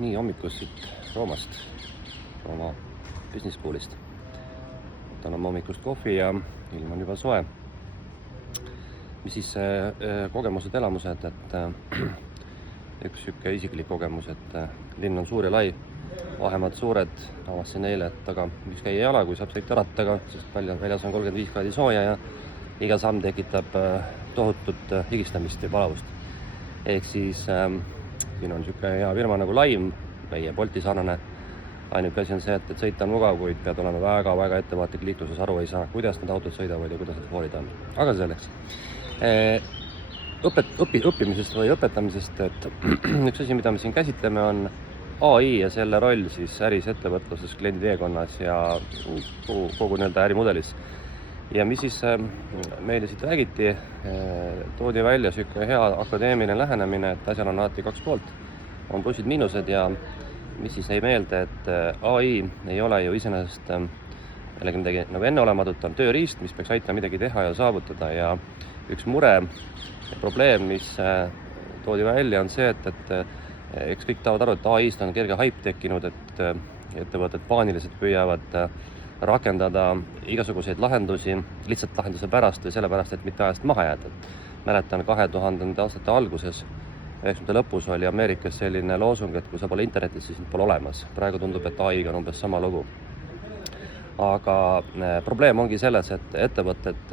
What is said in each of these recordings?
Nii hommikust siit Roomast, Rooma Business Schoolist. Võtan oma hommikust kohvi ja ilm on juba soe. Mis siis kogemused, elamused, et üks siuke isiklik kogemus, et linn on suur ja lai, vahemad suured, avastasin eile, et aga miks käia jala, kui saab sõita rattaga, sest väljas on 35 kraadi sooja ja iga samm tekitab tohutut higistamist ja palavust. Ehk siis siin on siuke hea firma nagu Lime, meie Bolti sarnane. Ainuke asi on see, et sõita on mugav, kuid pead olema väga ettevaatlik liikluses, aru ei saa, kuidas need autod sõidavad ja kuidas need foolid on. Aga selleks. Õppimisest või õpetamisest, et üks asi, mida me siin käsitleme, on AI ja selle roll siis äris, ettevõtluses, kliendi teekonnas ja kogu ärimudelis. Ja mis siis meile siit räägiti, toodi välja siuke hea akadeemiline lähenemine, et asjal on alati kaks poolt, on plussid, miinused ja mis siis jäi meelde, et AI ei ole ju iseenesest jällegi midagi nagu enneolematut, on tööriist, mis peaks aitama midagi teha ja saavutada ja üks mure ja probleem, mis toodi välja, on see, et eks kõik tahavad aru, et AI-st on kerge haip tekkinud, et ettevõtted paaniliselt püüavad rakendada igasuguseid lahendusi lihtsalt lahenduse pärast või sellepärast, et mitte ajast maha jääda. Mäletan 2000. aastate alguses, 90. lõpus oli Ameerikas selline loosung, et kui sa pole internetis, siis pole olemas. Praegu tundub, et AI-ga on umbes sama lugu. Aga probleem ongi selles, et ettevõtted,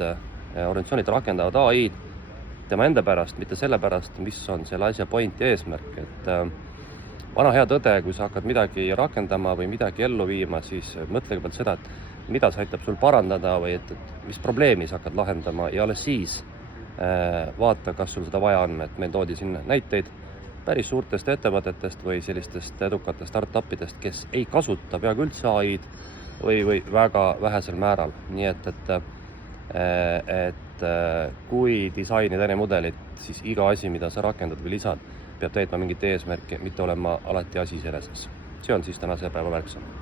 organisatsioonid rakendavad AI-d tema enda pärast, mitte selle pärast, mis on selle asja point ja eesmärk. Et vana hea tõde, kui sa hakkad midagi rakendama või midagi ellu viima, siis mõtle kõigepealt seda, et mida see aitab sul parandada või et mis probleemi sa hakkad lahendama ja alles siis vaata, kas sul seda vaja on. Et meil toodi siin näiteid päris suurtest ettevõtetest või sellistest edukatest startupidest, kes ei kasuta peaaegu üldse AI-d või väga vähesel määral. Nii et kui disainid ärimudelit, siis iga asi, mida sa rakendad või lisad, peab täitma mingit eesmärki, mitte olema alati asi selleses. See on siis tänase päeva märksõna.